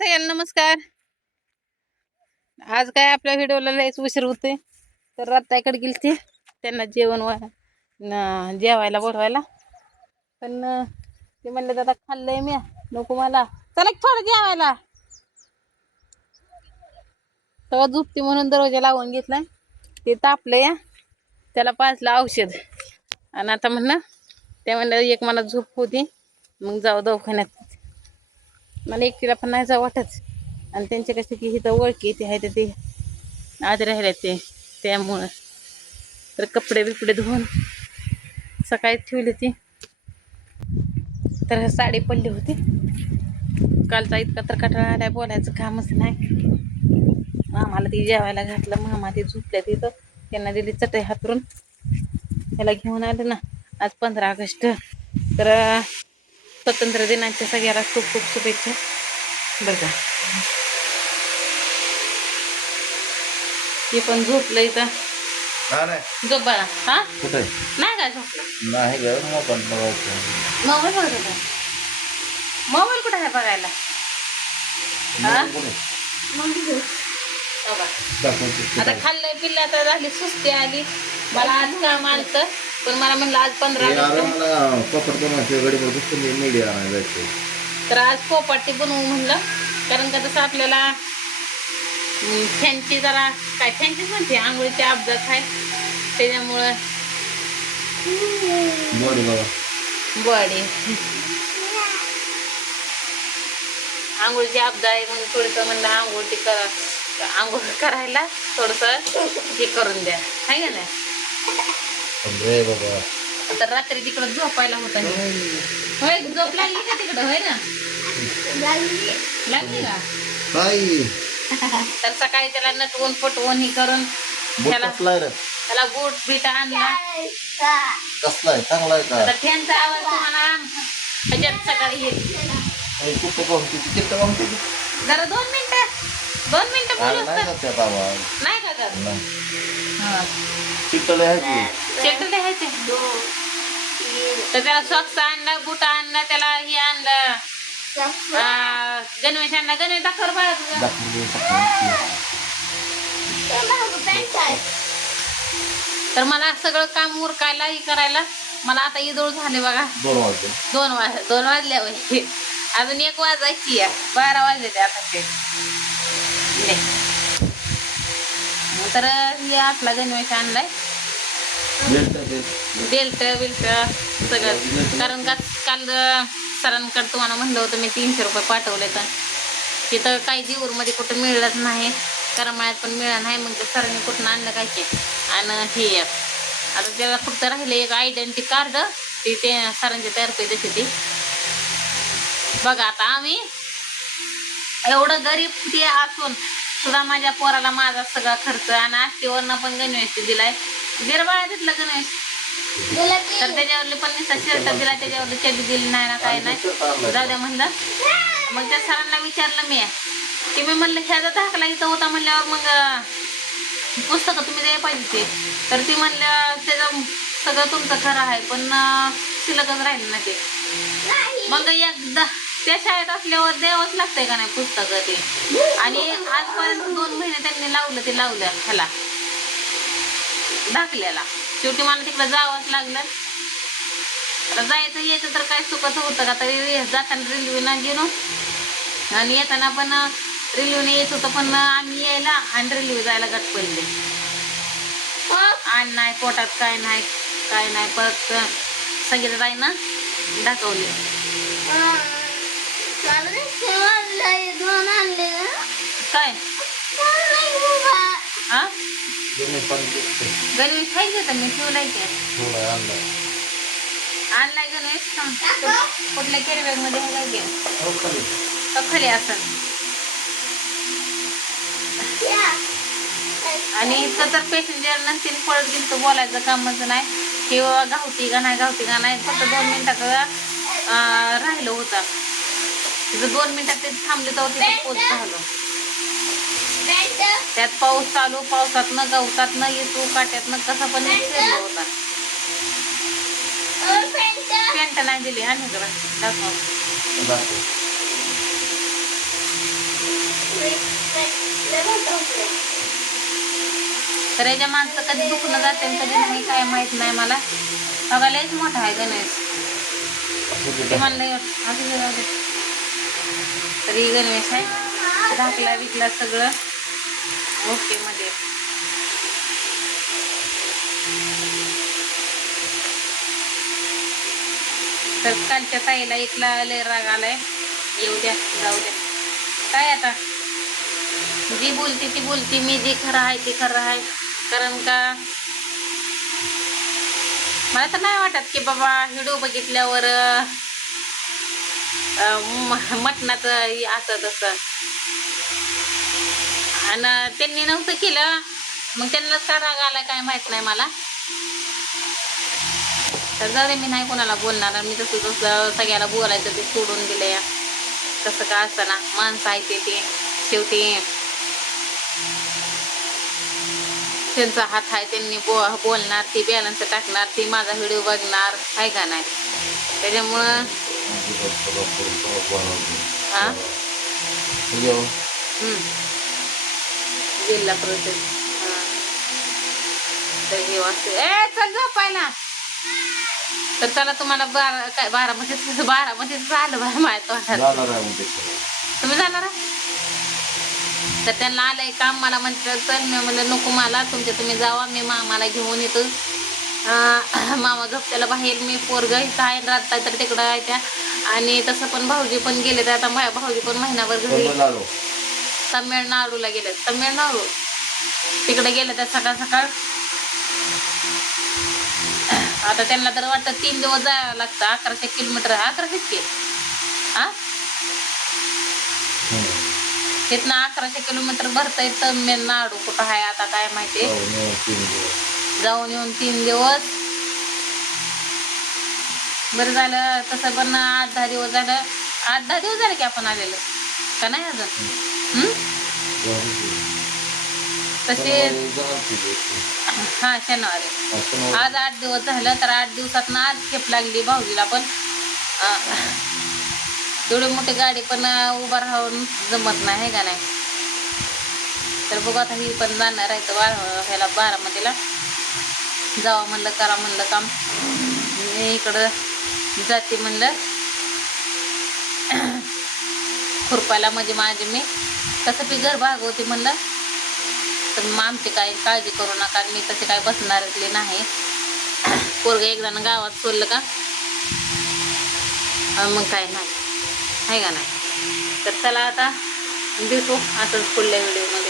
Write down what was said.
सगळ्यांना नमस्कार. आज काय आपल्या व्हिडिओला लयच उशीर होते, तर रत्ताईकडे गेलते त्यांना जेवायला बोलवायला. पण ते म्हणले दादा खाल्लंय मी, नको मला, चला थोडं जेवायला. तेव्हा झोपती म्हणून दरवाजा लावून घेतलाय. ते तापलं या, त्याला पाजलं औषध. आणि आता म्हणलं ते म्हणलं एक मला झोप होती, मग जाऊ दवाखान्यात. मला एकटीला पण नाही जाऊ वाटत. आणि त्यांचे कसे की इथं ओळखी ते आहे ते आज राहिले ते, त्यामुळं तर कपडे बिपडे धुवून सकाळी ठेवली ती. तर साडी पडली होती कालचा, इतका तर कटाळा आलाय, बोलायचं कामच नाही. मामाला ती जेवायला घातलं, मामा ती झोपल्या तिथं, त्यांना दिली चटई हातरून. त्याला घेऊन आले ना. आज 15 ऑगस्ट, तर स्वतंत्र दिनाच्या सगळ्याला खूप खूप शुभेच्छा बरं का. ती पण झोपलं इथं. झोप बाळा. हा कुठे नाही काय झोपला? नाही ग, मोबाईल बघायचं. मोबाईल बघत होता. मोबाईल कुठे आहे बघायला? हा आता खाल्लंय पिल्लं, आता झाली सुस्ती आली. मला आज काम आलतं, पण मला म्हणलं आज 15 मीडिया आणायचं. तर आज पोपाटी बनवू म्हणलं, कारण का तसं आपल्याला फॅनची जरा काय फॅनचीच म्हणते, आंघोळीचे अपघात आहे त्याच्यामुळं बॉडी आंघोळीची अपघात आहे. मग थोडंसं म्हणलं आंघोळ करायला थोडंसं हे करून द्या, आहे का नाही. तर रात्री तिकडं झोपायला होता. होय, झोप लागली का तिकडं? होय ना, लागली का? तर सकाळी त्याला नटवून पटवून हे करून त्याला बूट बीट आणला. कसलाय चांगला आहे का? फॅनचा आवाज तुम्हाला ह्याच्यात सकाळी येईल. जरा 2 मिनिटं बोलू. नाही का तर चेक द्यायचे. तर त्याला सॉक्स आणलं, बूट आणलं, त्याला हे आणलं, गणवेश आणला. गणवेश दाखवर बाळा तुझा. तर मला सगळं काम उरकायला हे करायला मला आता इदोळ झाले बघा. 2 वाजल्या वय, अजून 1 वाजायची आहे. 12 वाजले ते आता ते. तर हे आपला गणवेश आणलाय, बेल्ट सगळं. कारण का काल सरांकडे तुम्हाला म्हणलं होतं मी 300 रुपये पाठवले, तर तिथं काही दिवरमध्ये कुठं मिळलंच नाही, करमाळ्यात पण मिळालं नाही. मग ते सरांनी कुठून आणलं काय की. आणि हे आता त्याला फक्त राहिलं एक आयडेंटिटी कार्ड, ते सरांच्या तर्फे देते ती. बघा आता आम्ही एवढं गरीब ते असून सुद्धा माझ्या पोराला माझा सगळा खर्च, आणि आष्टीवरनं पण गणवेश दिलाय. बिरबाळा तिथलं गणवेश, तर त्याच्यावरली पण नुसता शर्ट दिला, त्याच्यावरली चड्डी दिली नाही ना, काय नाही. जाऊ द्या म्हणलं. मग त्या सरांना विचारलं मी, की मी म्हणलं ह्याचा धाकला इथं होता म्हणल्यावर मग पुस्तकं तुम्ही द्यायला पाहिजे ते. तर ती म्हणलं त्याचं सगळं तुमचं खरं आहे, पण शिल्लकच राहिलं ना ते. मग एकदा त्या शाळेत असल्यावर द्यावंच लागतंय का नाही पुस्तकं ते. आणि आजपर्यंत 2 महिने त्यांनी लावलं ह्याला दाखल्याला. शेवटी मला तिकडं जावंच लागलं. आता जायचं यायचं तर काय चुकाचं होतं का? तरी जाताना रेल्वेनं गेलो आणि येताना पण रेल्वेने येत होतं, पण आम्ही यायला आणि रेल्वे जायला गट पडले. आणि नाही पोटात काय नाही. परत संगीता ताई ना दाखवले. काय हा गणवेश खायचे तर मी ठेवलाय की आणलाय गणवेश. कुठल्या कॅरी बॅग मध्ये आहे काय खाली असं. आणि इथं तर पॅसेंजर नसतील, पळत गेलं तर बोलायचं कामच नाही, किंवा गावती का नाही. फक्त 2 मिनिटात राहिलं होतं तिथं. 2 मिनिटात ते थांबले तर तिथं पोच झालं. त्यात पाऊस चालू, पावसातनं गवतातनं येतो, काट्यातनं कसा पण फिरला होता. पॅन्ट नाही दिली आणि दाखव. तर याच्या मागचं कधी दुखणं जाते आणि कधी नाही काय माहित नाही मला. बघा लयच मोठा आहे गणेश. ते म्हणलं असं जाऊ दे. तर ही गणेश आहे, ढाकला बिकला सगळं ओके मध्ये. तर कालच्या ताईला एकला लय राग आलाय. येऊ द्या जाऊ द्या, काय आता जी बोलती ती बोलती, मी जे खरं आहे ते खरं आहे. कारण का मला तर नाही वाटत की बाबा व्हिडिओ बघितल्यावर मटणाचं असं तसं. आणि त्यांनी नव्हतं केलं मग त्यांनाच का राग आला काय माहित नाही मला. तर जाऊ दे, मी नाही कोणाला बोलणार. मी तसं तसं सगळ्याला बोलायचं ते सोडून दिलं या. कसं का असतं ना, माणसं आहे ते शेवटी त्यांचा हात आहे, त्यांनी बोलणार, ती बॅलन्स टाकणार, ती माझा व्हिडिओ बघणार आहे का नाही. त्याच्यामुळं हा जिल्हा परिषद तर हे वाजते चल झोपायला. तर चला तुम्हाला बारामतीच झालं बरं माझ्या तोंडात. तुम्ही जाणार आहे तर त्यांना आलंय काम. मला म्हटलं चल, मी म्हणलं नको मला, तुम्ही जावा, मी मामाला घेऊन येतो. मामा झोपत्याला बाहेर, मी पोरगं इथं आहे, राहता तर तिकडं आहे त्या. आणि तसं पण भाऊजी पण गेले तर आता भाऊजी पण महिनाभर घरी तमिळनाडूला गेले. तमिळनाडू तिकडे गेले तर सकाळ सकाळ. आता त्यांना तर वाटतं 3 दिवस जायला लागतं. 1100 किलोमीटर, 1100 के हा तिथनं 1100 किलोमीटर भरता येत तमिळनाडू. कुठं आहे आता काय माहिती. जाऊन येऊन 3 दिवस. बरं झालं तसं पण 8-10 दिवस झालं. 8-10 दिवस झाले की आपण आलेलं का नाही अजून. तसे हा शनिवारी. आज 8 दिवस झालं. तर 8 दिवसात ना आज खेप लागली भाऊजीला पण. एवढी मोठी गाडी पण उभा राहून जमत नाही आहे का नाही. तर बघू आता ही पण जाणार आहे तर ह्याला बारामतीला. जावा म्हणलं, करा म्हणलं काम. मी इकडं जाते म्हणलं खुरपायला. म्हणजे माझे मी कसं बी घर भागवते म्हणलं. तर मग आमची काही काळजी करू नका, मी तसे काय बसणारतले नाही. पोरगं एकदा गावात सोडलं का मग काय नाही आहे का नाही. तर चला आता भेटू असंच पुढल्या व्हिडिओमध्ये.